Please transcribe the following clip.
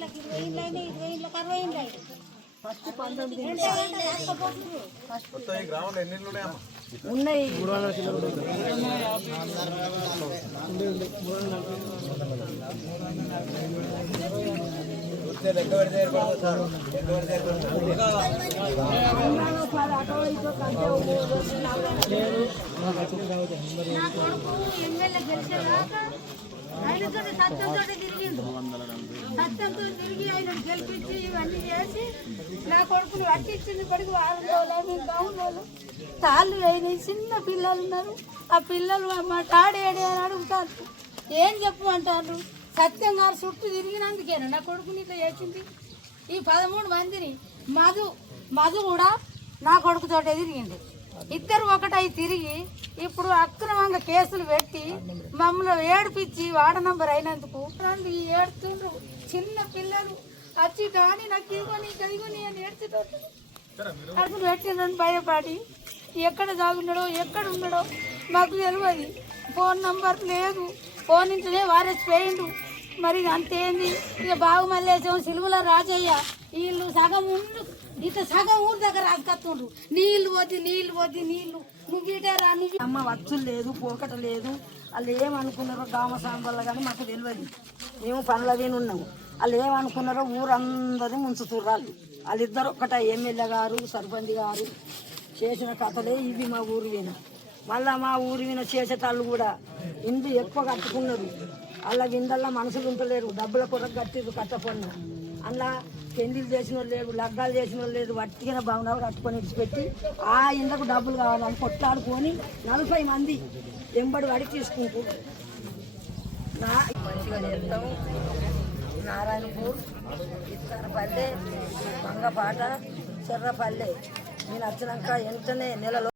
First 19 ఉన్నాయి. ఆయనతో సత్యంతో తిరిగిండు, సత్యంతో తిరిగి ఆయన గెలిపించి ఇవన్నీ చేసి నా కొడుకులు పట్టించింది. కొడుకు వారం రోజులు గౌన్ వాళ్ళు తాళ్ళు అయినాయి. చిన్న పిల్లలు ఉన్నారు. ఆ పిల్లలు మా తాడేడే అని అడుగుతారు. ఏం చెప్పమంటారు? సత్యం గారు చుట్టూ తిరిగినందుకేనా నా కొడుకుని ఇట్లా చేసింది? ఈ 13 మందిని మధు కూడా నా కొడుకుతోటే తిరిగింది. ఇద్దరు ఒకటై తిరిగి ఇప్పుడు అక్రమంగా కేసులు పెట్టి మమ్మల్ని ఏడిపించి వార్డు నంబర్ అయినందుకు ఏడుతుండ్రు. చిన్న పిల్లలు వచ్చి కానీ నాకు ఇదిగోని గదిగోని అని ఏడ్చుతారు. అడుగులు పెట్టిండ్రని భయపడి ఎక్కడ జాగున్నాడో ఎక్కడ ఉన్నాడో మాకు తెలియదు. ఫోన్ నంబర్ లేదు. ఫోన్ నుంచినే వారేసి పోయిండు. మరి అంతేంది ఇక బాగు మల్లేశం సిలువల రాజయ్య వీళ్ళు సగం ఇట్లా సగం ఊరి దగ్గర రాసుకొస్తుండ్రు. నీళ్లు పోద్ది నీళ్లు నువ్వు ఇటారా నువ్వు అమ్మ వచ్చులు లేదు, పోకట లేదు. వాళ్ళు ఏమనుకున్నారో గామ సాంబల్లో కానీ మాకు తెలియదు. మేము పనులవి ఉన్నాము. వాళ్ళు ఏమనుకున్నారో ఊరందరూ ముంచుతుర్రాళ్ళు. వాళ్ళిద్దరు ఒక్కట ఎమ్మెల్యే గారు సర్పంచ్ గారు చేసిన కథలే ఇవి మా ఊరు విన. మళ్ళీ మా ఊరు విన చేసేటాళ్ళు కూడా ఇండ్లు ఎక్కువ కట్టుకున్నారు. వాళ్ళ ఇండల్లో మనుషులు ఉంటలేరు. డబ్బుల కొరకు కట్టిరు కట్టపడిన. అందులో పెళ్లిళ్ళు చేసిన వాళ్ళు లేరు, లగ్గాలు చేసిన వాళ్ళు లేరు. వట్టిగా భవనాలు కట్టుకొని ఇచ్చిపెట్టి ఆ ఇండ్లకు డబ్బులు కావాలని కొట్లాడుకొని 40 మంది ఎంబడి వాడి తీసుకుంటారు. మంచిగా చేస్తాం. నారాయణపూర్, ఇత్తనపల్లె, మంగపాట, చెర్రపల్లె నేను వచ్చినాక వెంటనే నెలలో